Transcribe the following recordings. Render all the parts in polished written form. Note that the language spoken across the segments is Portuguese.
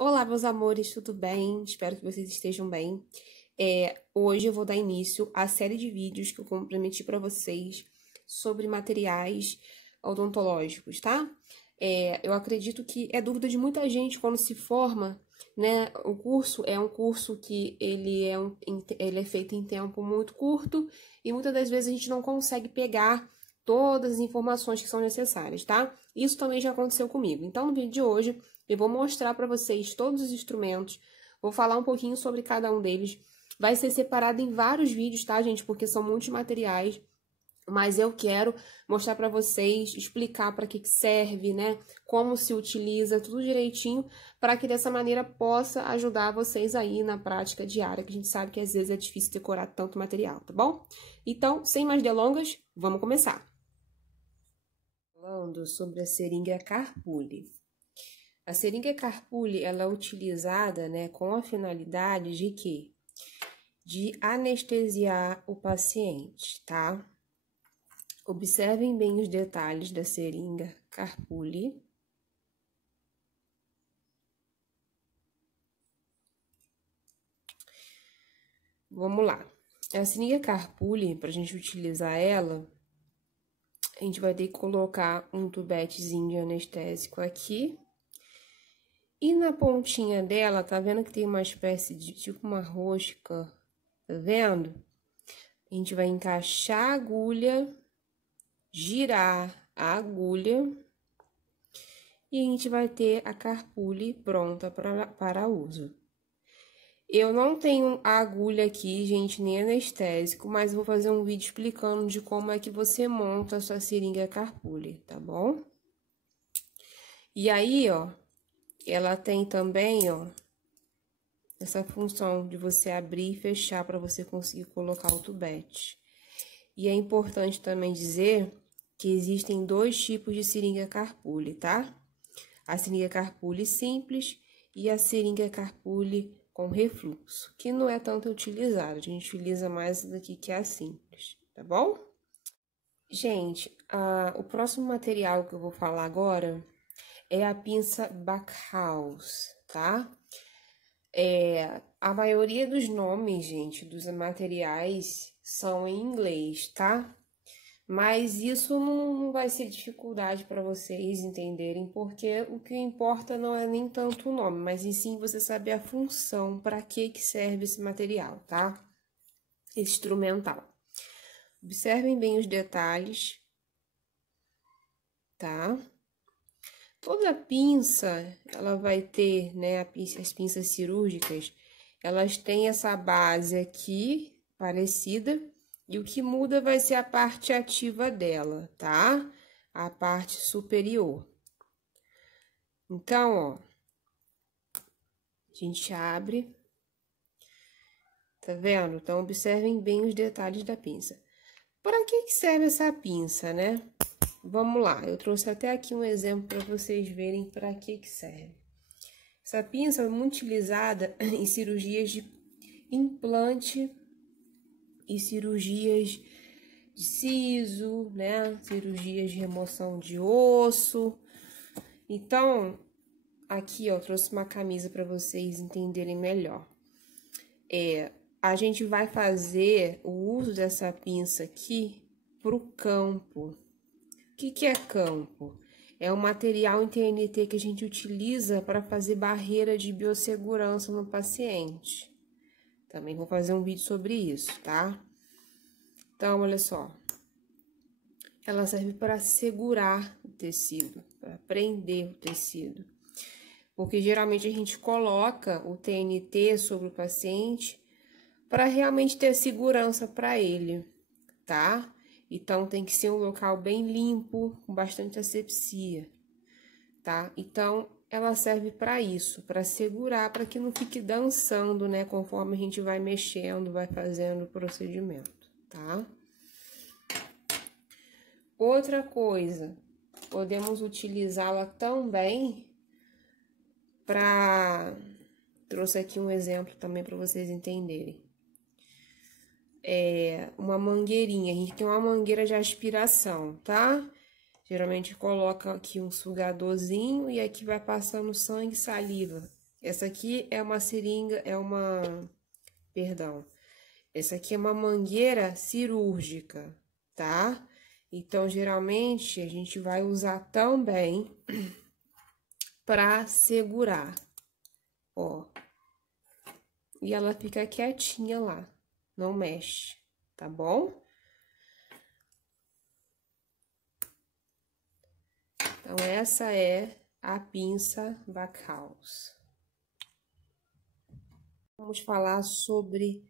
Olá, meus amores, tudo bem? Espero que vocês estejam bem. Hoje eu vou dar início à série de vídeos que eu prometi para vocês sobre materiais odontológicos, tá? Eu acredito que é dúvida de muita gente quando se forma, né? O curso é um curso que ele é feito em tempo muito curto e muitas das vezes a gente não consegue pegar todas as informações que são necessárias, tá? Isso também já aconteceu comigo. Então, no vídeo de hoje, eu vou mostrar para vocês todos os instrumentos, vou falar um pouquinho sobre cada um deles. Vai ser separado em vários vídeos, tá, gente? Porque são muitos materiais, mas eu quero mostrar para vocês, explicar para que serve, né? Como se utiliza, tudo direitinho, para que dessa maneira possa ajudar vocês aí na prática diária, que a gente sabe que às vezes é difícil decorar tanto material, tá bom? Então, sem mais delongas, vamos começar. Falando sobre a seringa Carpuli. A seringa Carpuli, ela é utilizada, né, com a finalidade de quê? De anestesiar o paciente, tá? Observem bem os detalhes da seringa Carpuli. Vamos lá. A seringa Carpuli, para a gente utilizar ela, a gente vai ter que colocar um tubetezinho de anestésico aqui. E na pontinha dela, tá vendo que tem uma espécie de, tipo uma rosca, tá vendo? A gente vai encaixar a agulha, girar a agulha e a gente vai ter a Carpuli pronta para uso. Eu não tenho a agulha aqui, gente, nem anestésico, mas vou fazer um vídeo explicando de como é que você monta a sua seringa Carpuli, tá bom? E aí, ó, ela tem também, ó, essa função de você abrir e fechar para você conseguir colocar o tubete. E é importante também dizer que existem dois tipos de seringa Carpuli, tá? A seringa Carpuli simples e a seringa Carpuli com refluxo, que não é tanto utilizada, a gente utiliza mais essa daqui que é a simples, tá bom? Gente, o próximo material que eu vou falar agora é a pinça Backhaus, tá? A maioria dos nomes, gente, dos materiais são em inglês, tá? Mas isso não vai ser dificuldade para vocês entenderem, porque o que importa não é nem tanto o nome, mas em sim você saber a função, para que serve esse material, tá? Esse instrumental. Observem bem os detalhes, tá? Toda pinça, ela vai ter, né, as pinças cirúrgicas, elas têm essa base aqui, parecida, e o que muda vai ser a parte ativa dela, tá? A parte superior. Então, ó, a gente abre, tá vendo? Então, observem bem os detalhes da pinça. Para que serve essa pinça, né? Vamos lá, eu trouxe até aqui um exemplo para vocês verem para que serve. Essa pinça é muito utilizada em cirurgias de implante e cirurgias de siso, né? Cirurgias de remoção de osso. Então, aqui, ó, eu trouxe uma camisa para vocês entenderem melhor. A gente vai fazer o uso dessa pinça aqui pro campo. O que é campo? É um material em TNT que a gente utiliza para fazer barreira de biossegurança no paciente. Também vou fazer um vídeo sobre isso, tá? Então, olha só. Ela serve para segurar o tecido, para prender o tecido. Porque geralmente a gente coloca o TNT sobre o paciente para realmente ter segurança para ele, tá? Então, tem que ser um local bem limpo, com bastante asepsia, tá? Então, ela serve para isso, para segurar, para que não fique dançando, né? Conforme a gente vai mexendo, vai fazendo o procedimento, tá? Outra coisa, podemos utilizá-la também para... Trouxe aqui um exemplo também para vocês entenderem. Uma mangueirinha, a gente tem uma mangueira de aspiração, tá? Geralmente coloca aqui um sugadorzinho e aqui vai passando sangue e saliva Essa aqui é uma seringa, perdão, essa aqui é uma mangueira cirúrgica, tá? Então, geralmente, a gente vai usar também para segurar, ó. E ela fica quietinha lá, não mexe, tá bom? Então, essa é a pinça Backhaus. Vamos falar sobre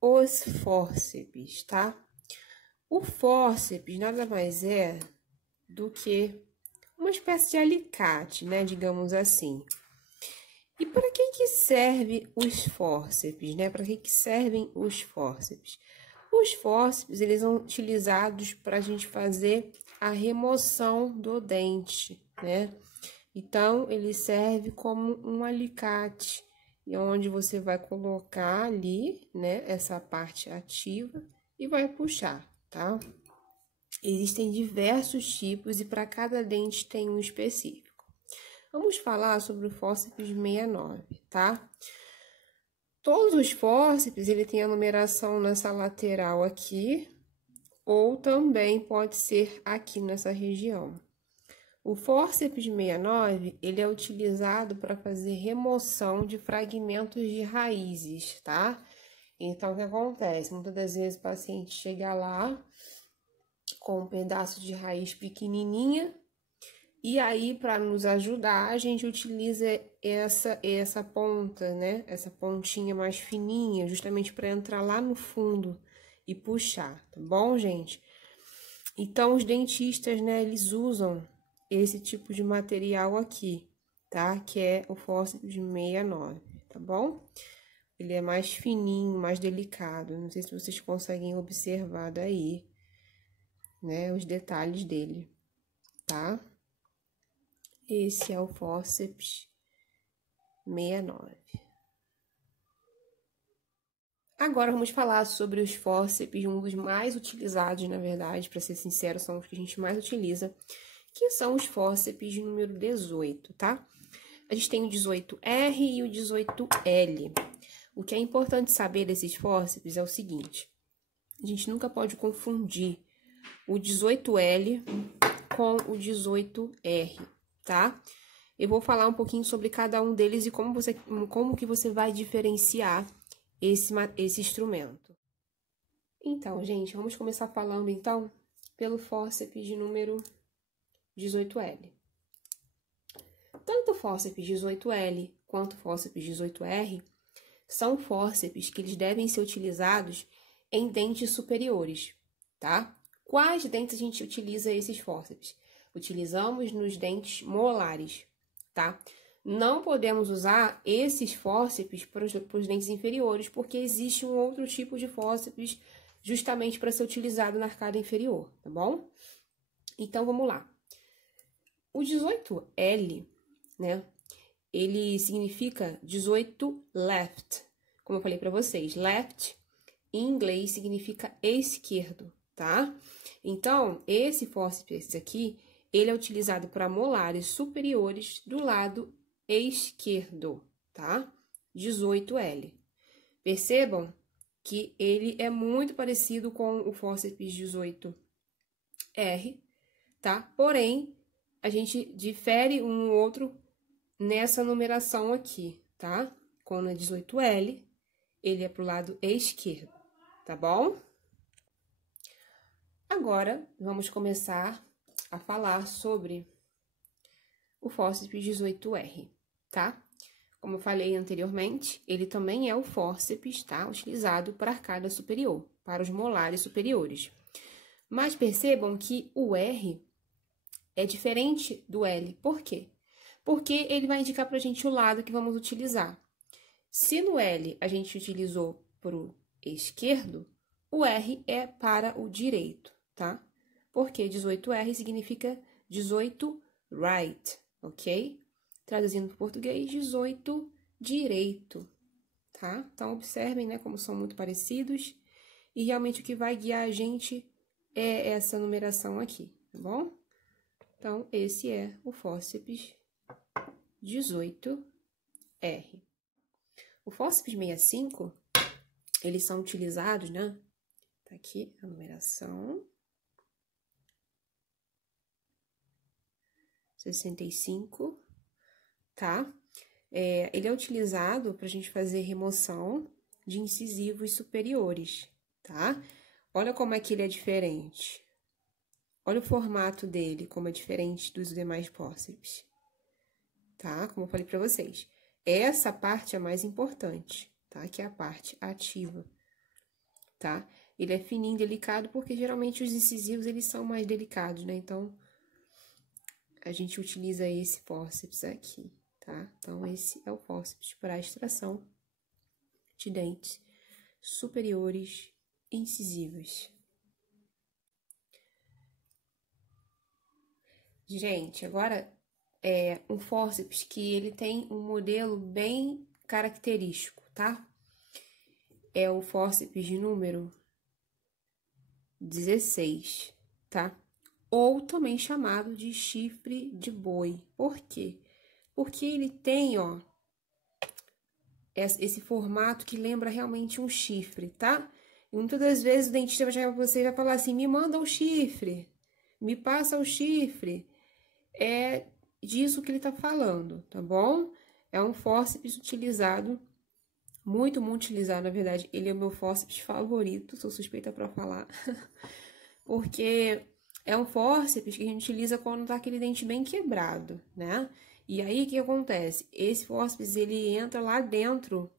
os fórceps, tá? O fórceps nada mais é do que uma espécie de alicate, né? Digamos assim. E para que serve os fórceps, né? Para que servem os fórceps? Os fórceps, eles são utilizados para a gente fazer a remoção do dente, né? Então, ele serve como um alicate, onde você vai colocar ali, né, essa parte ativa e vai puxar, tá? Existem diversos tipos e para cada dente tem um específico. Vamos falar sobre o fórceps 69, tá? Todos os fórceps, ele tem a numeração nessa lateral aqui, ou também pode ser aqui nessa região. O fórceps 69, ele é utilizado para fazer remoção de fragmentos de raízes, tá? Então, o que acontece? Muitas das vezes o paciente chega lá com um pedaço de raiz pequenininha, e aí, para nos ajudar, a gente utiliza essa ponta, né? Essa pontinha mais fininha, justamente para entrar lá no fundo e puxar, tá bom, gente? Então, os dentistas, né, eles usam esse tipo de material aqui, tá? Que é o fórceps 69, tá bom? Ele é mais fininho, mais delicado. Não sei se vocês conseguem observar daí, né, os detalhes dele, tá? Esse é o fórceps 69. Agora vamos falar sobre os fórceps, um dos mais utilizados, na verdade, para ser sincero, são os que a gente mais utiliza, que são os fórceps número 18, tá? A gente tem o 18R e o 18L. O que é importante saber desses fórceps é o seguinte: a gente nunca pode confundir o 18L com o 18R, tá? Eu vou falar um pouquinho sobre cada um deles e como que você vai diferenciar esse instrumento. Então, gente, vamos começar falando, então, pelo fórceps de número 18L. Tanto o fórceps 18L quanto o fórceps 18R são fórceps que eles devem ser utilizados em dentes superiores, tá? Quais dentes a gente utiliza esses fórceps? Utilizamos nos dentes molares, tá? Não podemos usar esses fórceps para os dentes inferiores, porque existe um outro tipo de fórceps justamente para ser utilizado na arcada inferior, tá bom? Então, vamos lá. O 18L, né? Ele significa 18 left. Como eu falei para vocês, left em inglês significa esquerdo, tá? Então, esse fórceps aqui, ele é utilizado para molares superiores do lado esquerdo, tá? 18L. Percebam que ele é muito parecido com o fórceps 18R, tá? Porém, a gente difere um outro nessa numeração aqui, tá? Quando é 18L, ele é pro lado esquerdo, tá bom? Agora, vamos começar a falar sobre o fórceps 18R, tá? Como eu falei anteriormente, ele também é o fórceps, tá? Utilizado para a arcada superior, para os molares superiores. Mas percebam que o R é diferente do L. Por quê? Porque ele vai indicar para a gente o lado que vamos utilizar. Se no L a gente utilizou para o esquerdo, o R é para o direito, tá? Porque 18R significa 18 right, ok? Traduzindo para o português, 18 direito, tá? Então, observem, né, como são muito parecidos. E realmente o que vai guiar a gente é essa numeração aqui, tá bom? Então, esse é o fórceps 18R. R. O fórceps 65, eles são utilizados, né? Tá aqui a numeração. 65, tá? Ele é utilizado para a gente fazer remoção de incisivos superiores, tá? Olha como é que ele é diferente. Olha o formato dele, como é diferente dos demais fórceps, tá? Como eu falei para vocês. Essa parte é a mais importante, tá? Que é a parte ativa, tá? Ele é fininho, delicado, porque geralmente os incisivos, eles são mais delicados, né? Então, a gente utiliza esse fórceps aqui, tá? Então, esse é o fórceps para extração de dentes superiores incisivos. Gente, agora um fórceps que ele tem um modelo bem característico, tá? É o fórceps de número 16, tá? Ou também chamado de chifre de boi. Por quê? Porque ele tem, ó, esse formato que lembra realmente um chifre, tá? E muitas das vezes o dentista vai chegar pra você e vai falar assim, me manda o chifre, me passa o chifre. É disso que ele tá falando, tá bom? É um fórceps utilizado, muito utilizado, na verdade. Ele é o meu fórceps favorito, sou suspeita pra falar. Porque é um fórceps que a gente utiliza quando tá aquele dente bem quebrado, né? E aí, o que acontece? Esse fórceps, ele entra lá dentro,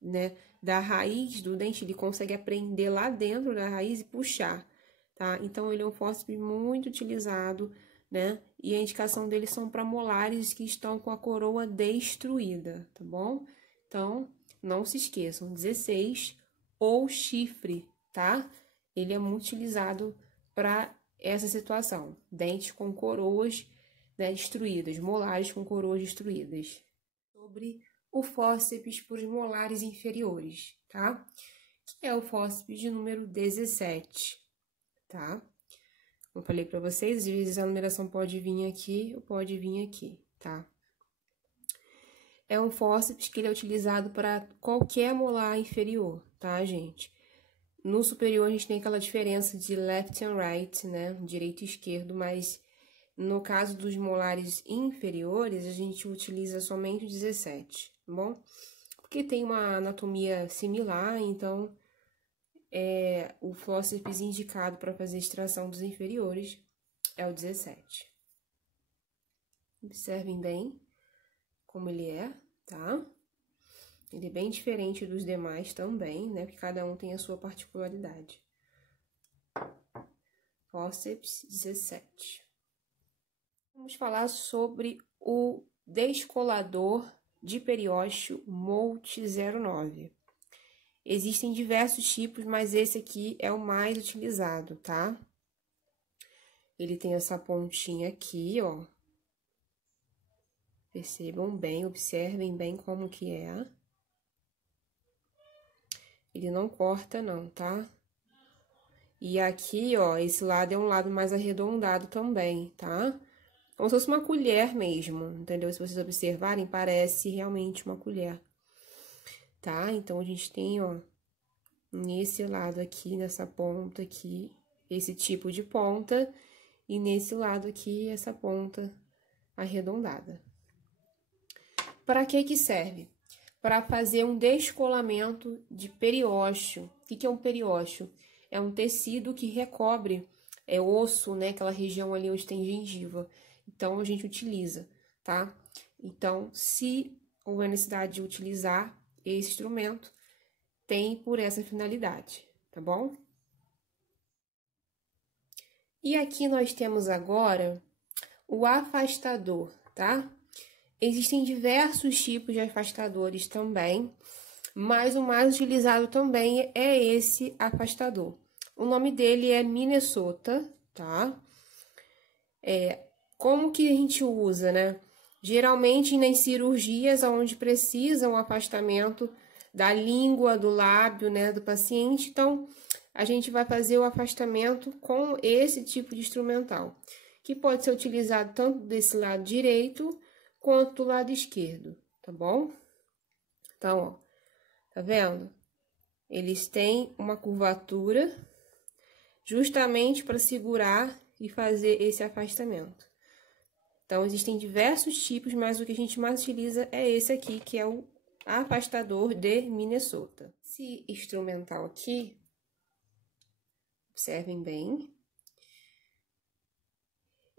né, da raiz do dente, ele consegue prender lá dentro da raiz e puxar, tá? Então, ele é um fórceps muito utilizado, né? E a indicação deles são para molares que estão com a coroa destruída, tá bom? Então, não se esqueçam, 16 ou chifre, tá? Ele é muito utilizado para essa situação, dentes com coroas, né, destruídas, molares com coroas destruídas. Sobre o fórceps para os molares inferiores, tá? Que é o fórceps de número 17, tá? Como eu falei para vocês, às vezes a numeração pode vir aqui ou pode vir aqui, tá? É um fórceps que ele é utilizado para qualquer molar inferior, tá, gente? No superior, a gente tem aquela diferença de left and right, né? Direito e esquerdo, mas no caso dos molares inferiores, a gente utiliza somente o 17, tá bom? Porque tem uma anatomia similar, então o fórceps indicado para fazer extração dos inferiores é o 17. Observem bem como ele é, tá? Ele é bem diferente dos demais também, né? Porque cada um tem a sua particularidade. Fórceps 17. Vamos falar sobre o descolador de periósteo Molt 09. Existem diversos tipos, mas esse aqui é o mais utilizado, tá? Ele tem essa pontinha aqui, ó. Percebam bem, observem bem como que é. Ele não corta não, tá? E aqui, ó, esse lado é um lado mais arredondado também, tá? Como se fosse uma colher mesmo, entendeu? Se vocês observarem, parece realmente uma colher, tá? Então, a gente tem, ó, nesse lado aqui, nessa ponta aqui, esse tipo de ponta, e nesse lado aqui, essa ponta arredondada. Para que serve? Para fazer um descolamento de periósteo. O que é um periósteo? É um tecido que recobre osso, né? Aquela região ali onde tem gengiva. Então, a gente utiliza, tá? Então, se houver necessidade de utilizar esse instrumento, tem por essa finalidade, tá bom? E aqui nós temos agora o afastador, tá? Existem diversos tipos de afastadores também, mas o mais utilizado também é esse afastador. O nome dele é Minnesota, tá? Como que a gente usa, né? Geralmente nas cirurgias onde precisam o afastamento da língua, do lábio, né, do paciente, então a gente vai fazer o afastamento com esse tipo de instrumental, que pode ser utilizado tanto desse lado direito quanto do lado esquerdo, tá bom? Então, ó, tá vendo? Eles têm uma curvatura justamente para segurar e fazer esse afastamento. Então, existem diversos tipos, mas o que a gente mais utiliza é esse aqui, que é o afastador de Minnesota. Esse instrumental aqui, observem bem.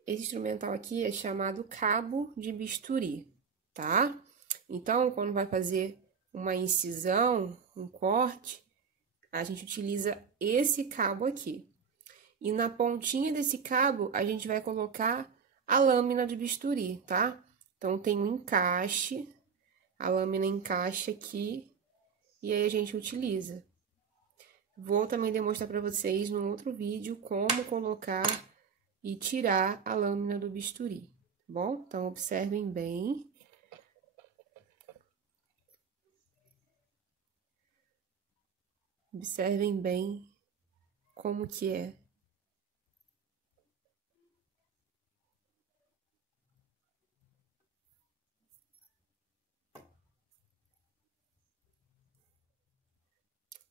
Esse instrumental aqui é chamado cabo de bisturi, tá? Então, quando vai fazer uma incisão, um corte, a gente utiliza esse cabo aqui. E na pontinha desse cabo, a gente vai colocar a lâmina de bisturi, tá? Então, tem um encaixe, a lâmina encaixa aqui, e aí a gente utiliza. Vou também demonstrar para vocês no outro vídeo como colocar e tirar a lâmina do bisturi, tá bom? Então, observem bem. Observem bem como que é.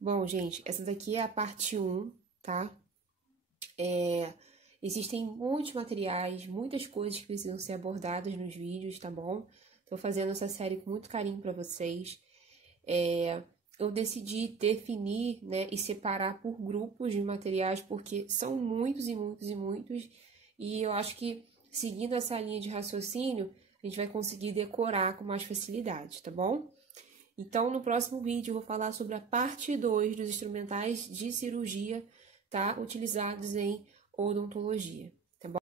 Bom, gente, essa daqui é a parte 1, tá? Existem muitos materiais, muitas coisas que precisam ser abordadas nos vídeos, tá bom? Tô fazendo essa série com muito carinho para vocês. Eu decidi definir, né, e separar por grupos de materiais, porque são muitos e muitos e muitos, e eu acho que seguindo essa linha de raciocínio, a gente vai conseguir decorar com mais facilidade, tá bom? Então, no próximo vídeo, eu vou falar sobre a parte 2 dos instrumentais de cirurgia, tá? Utilizados em odontologia.